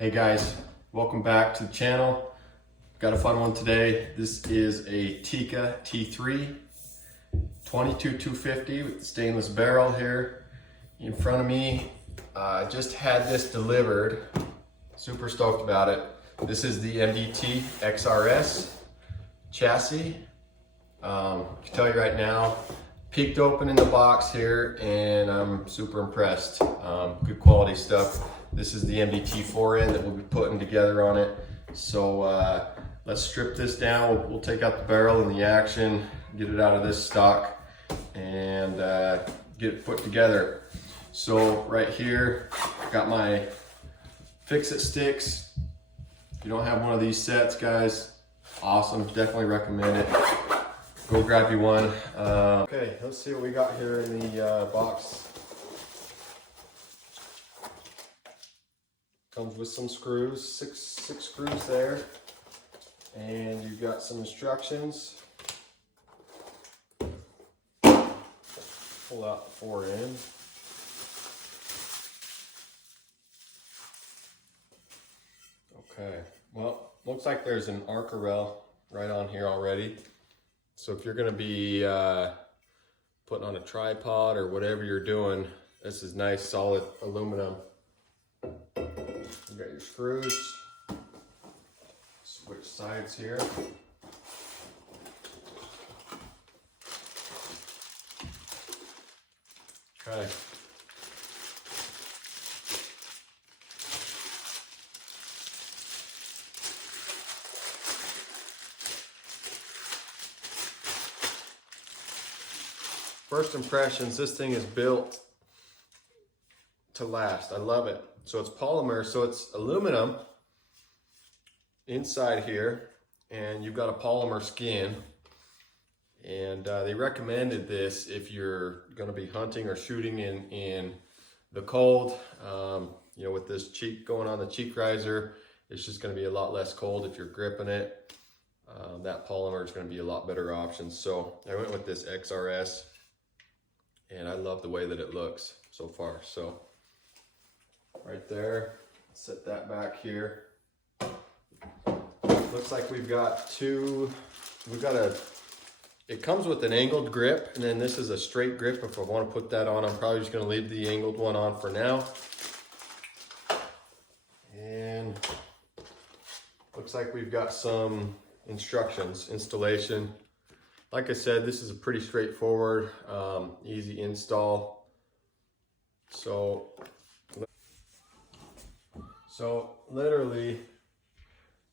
Hey guys, welcome back to the channel. Got a fun one today. This is a Tikka T3 250 with the stainless barrel here in front of me. I just had this delivered. Super stoked about it. This is the MDT XRS chassis. I can tell you right now, peeked open in the box here and I'm super impressed. Good quality stuff. This is the MDT forend that we'll be putting together on it. So let's strip this down. We'll take out the barrel and the action, get it out of this stock and get it put together. So right here, I got my fix-it sticks. If you don't have one of these sets, guys, awesome, definitely recommend it. Go grab you one. Okay, let's see what we got here in the box. Comes with some screws, six screws there. And you've got some instructions. Pull out the forend. Okay, well, looks like there's an arc rail right on here already. So if you're gonna be putting on a tripod or whatever you're doing, this is nice solid aluminum. You got your screws. Switch sides here. Okay. First impressions, this thing is built to last. I love it. So it's polymer, so it's aluminum inside here, and you've got a polymer skin. And they recommended this if you're gonna be hunting or shooting in the cold. You know, with this cheek going on the cheek riser, it's just gonna be a lot less cold if you're gripping it. That polymer is gonna be a lot better option. So I went with this XRS. And I love the way that it looks so far. So right there, set that back here. Looks like we've got it comes with an angled grip, and then this is a straight grip. If I want to put that on, I'm probably just gonna leave the angled one on for now. And looks like we've got some instructions, installation. Like I said, this is a pretty straightforward, easy install. So literally,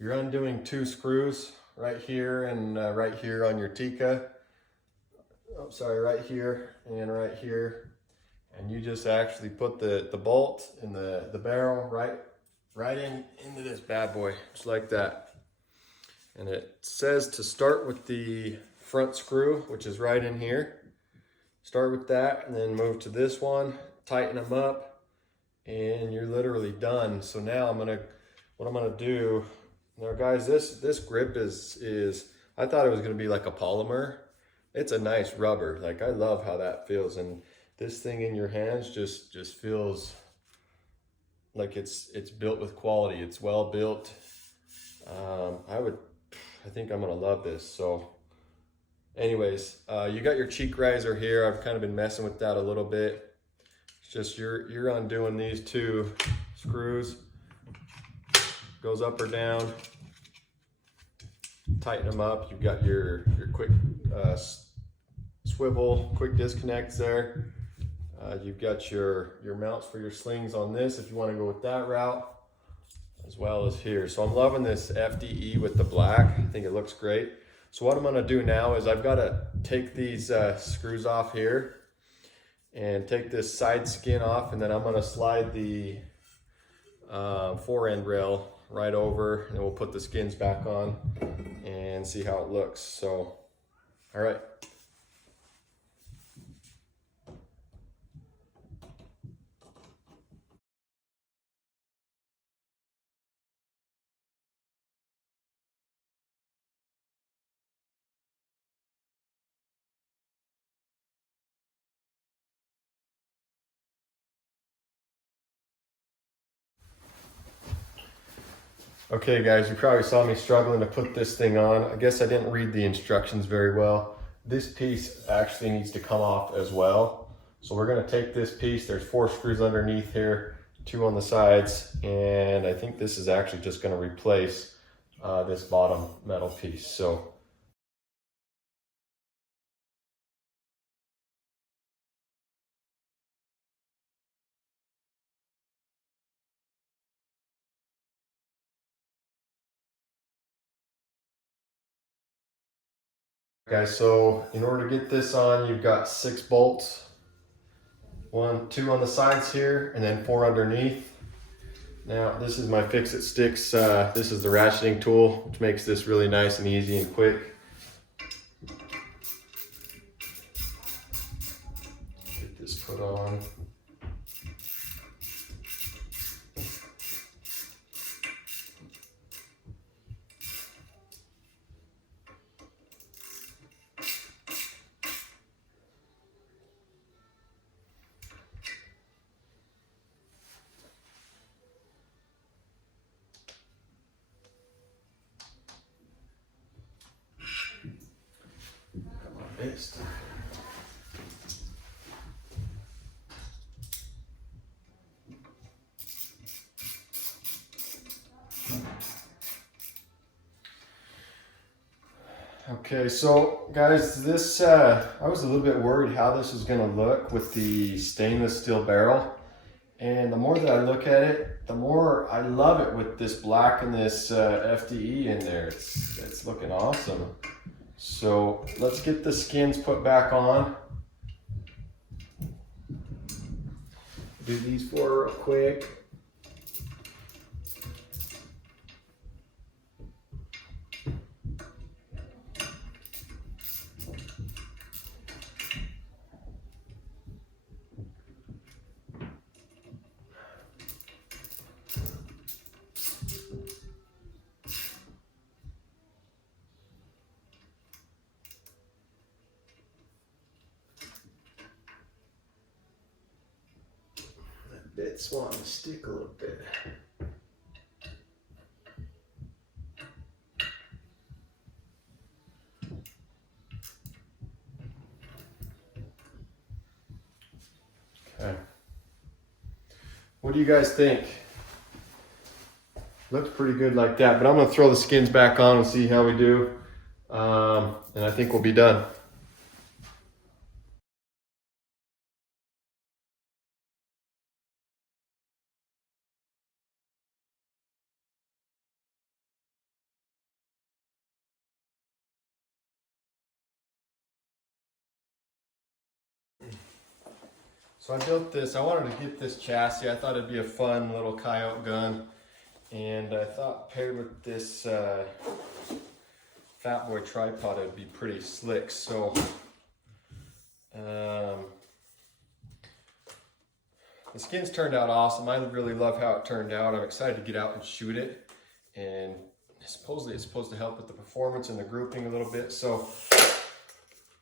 you're undoing two screws right here and right here on your Tikka. Oh, sorry, right here and right here. And you just actually put the bolt in the barrel right into this bad boy, just like that. And it says to start with the front screw, which is right in here. Start with that and then move to this one, tighten them up, and you're literally done. So now what I'm gonna do, now guys, this grip is I thought it was gonna be like a polymer. It's a nice rubber. Like, I love how that feels, and this thing in your hands just feels like it's built with quality. It's well built. I think I'm gonna love this. So anyways, you got your cheek riser here. I've kind of been messing with that a little bit. It's just you're undoing these two screws. Goes up or down. Tighten them up. You've got your quick swivel, quick disconnects there. You've got your mounts for your slings on this if you want to go with that route, as well as here. So I'm loving this FDE with the black. I think it looks great. So what I'm gonna do now is I've gotta take these screws off here and take this side skin off, and then I'm gonna slide the forend rail right over, and we'll put the skins back on and see how it looks. So, all right. Okay guys, you probably saw me struggling to put this thing on. I guess I didn't read the instructions very well. This piece actually needs to come off as well. So we're gonna take this piece, there's 4 screws underneath here, 2 on the sides, and I think this is actually just gonna replace this bottom metal piece. So guys, so in order to get this on, you've got 6 bolts. 1, 2 on the sides here, and then 4 underneath. Now, this is my Fix-It Sticks. This is the ratcheting tool, which makes this really nice and easy and quick. Get this put on. Best. Okay, so guys, this I was a little bit worried how this was going to look with the stainless steel barrel, and the more that I look at it, the more I love it with this black and this FDE in there. It's looking awesome. So let's get the skins put back on. Do these 4 real quick. Bit's wanting to stick a little bit. Okay. What do you guys think? Looks pretty good like that, but I'm gonna throw the skins back on and see how we do. And I think we'll be done. So I built this, I wanted to get this chassis. I thought it'd be a fun little coyote gun. And I thought paired with this Fat Boy tripod, it'd be pretty slick. So the skins turned out awesome. I really love how it turned out. I'm excited to get out and shoot it. And supposedly it's supposed to help with the performance and the grouping a little bit. So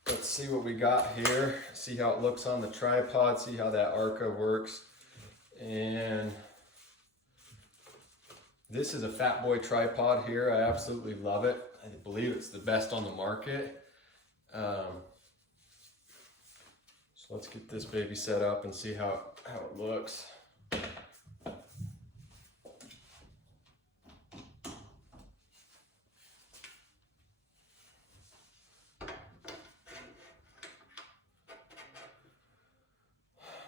let's see what we got here. See how it looks on the tripod. See how that Arca works. And this is a Fat Boy tripod here. I absolutely love it. I believe it's the best on the market. So let's get this baby set up and see how it looks.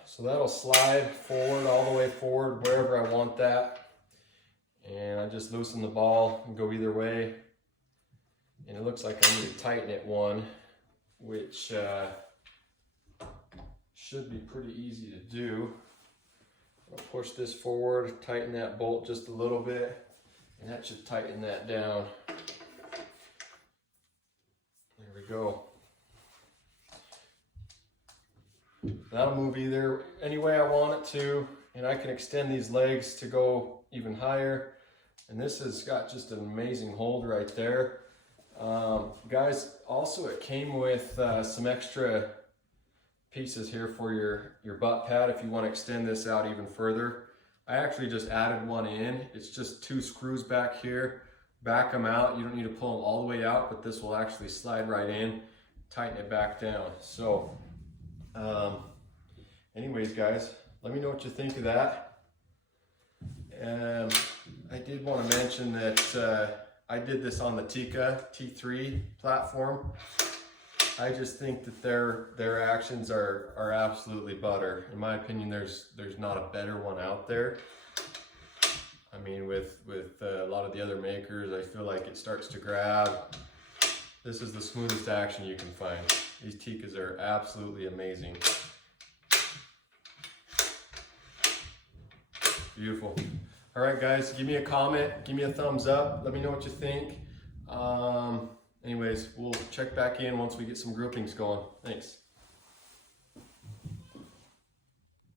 So that'll slide forward, all the way forward, wherever I want that. And I just loosen the ball and go either way. And it looks like I need to tighten it one, which should be pretty easy to do. I'll push this forward, tighten that bolt just a little bit, and that should tighten that down. There we go. That'll move either any way I want it to, and I can extend these legs to go even higher. And this has got just an amazing hold right there. Guys, also it came with some extra pieces here for your butt pad if you want to extend this out even further. I actually just added one in. It's just 2 screws back here. Back them out. You don't need to pull them all the way out, but this will actually slide right in, tighten it back down. So anyways, guys, let me know what you think of that. I did want to mention that I did this on the Tikka T3 platform. I just think that their actions are absolutely butter. In my opinion, there's not a better one out there. I mean, with a lot of the other makers, I feel like it starts to grab. This is the smoothest action you can find. These Tikkas are absolutely amazing. Beautiful. All right, guys, give me a comment, give me a thumbs up, let me know what you think. Anyways, we'll check back in once we get some groupings going. Thanks.